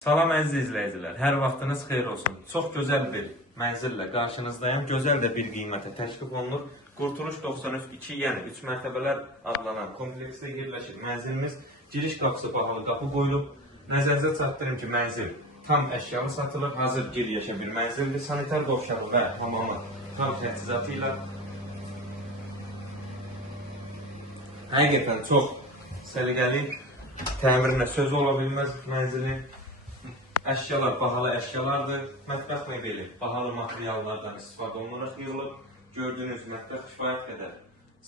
Salam əziz izləyicilər, hər vaxtınız xeyir olsun. Çox gözəl bir mənzillə qarşınızdayım. Gözəl də bir qiymətə təklif olunur. Qurtuluş 93-2, yəni 3 mərtəbələr adlanan kompleksdə yerləşir. Mənzilimiz giriş qapısı bahalı qapı qoyulub. Nəzərinizə çatdırım ki, mənzil tam əşyalı satılır. Hazır giriləşə bir mənzildir. Sanitar qovşağı və hamamı tam təchizatı ilə. Həqiqətən çox səliqəli, təmirinə söz ola bilməz mənzilin. Əşyalar bahalı əşyalardır. Mətbəx mebeli bahalı materiallardan istifadə olunaraq yığılıb. Gördüyünüz mətbəx kifayət qədər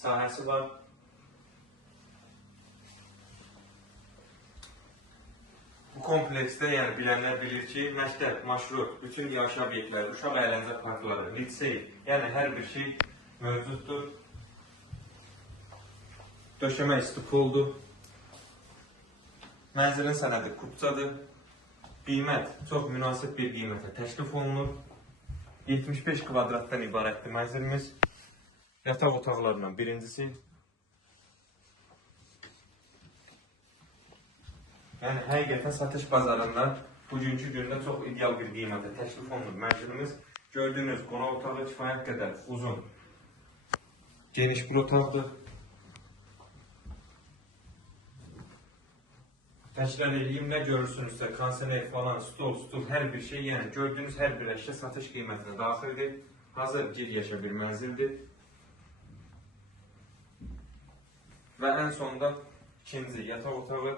sahəsi var. Bu kompleksdə yəni bilənlər bilir ki, məktəb, marşrut, bütün yaşayış obyektləri, uşaq əyləncə parkları, lisey, yəni hər bir şey mövcuddur. Döşəmə isti poldur. Mənzilin sənədi kupçadır. Qiymət çox münasib bir qiymətə təklif olunur. 75 kvadratdan ibarətdir mənzilimiz. Yataq otaqlarından birincisi. Yəni həqiqətən satış bazarından bugünkü gündə çox ideal bir qiymətə təklif olunur mənzilimiz. Gördüyünüz qonaq otağı kifayət qədər uzun, geniş bir otaqdır. Təkrar edeyim, nə görürsünüzsə, konsener falan, stol, hər bir şey, yəni gördüyünüz hər bir əşya satış qiymətinə daxildir. Hazır giriləşə bir mənzildir. Və ən sonda ikinci yataq otağı.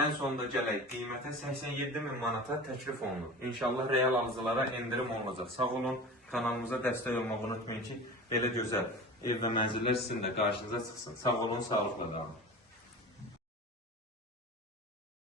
Ən sonunda gələk qiymətə 87.000 manata təklif olunur. İnşallah real alıcılara endirim olunacaq. Sağ olun, kanalımıza dəstək olmağı unutmayın ki, belə gözəl ev və mənzillər sizin də qarşınıza çıxsın. Sağ olun, sağlıqla qalın.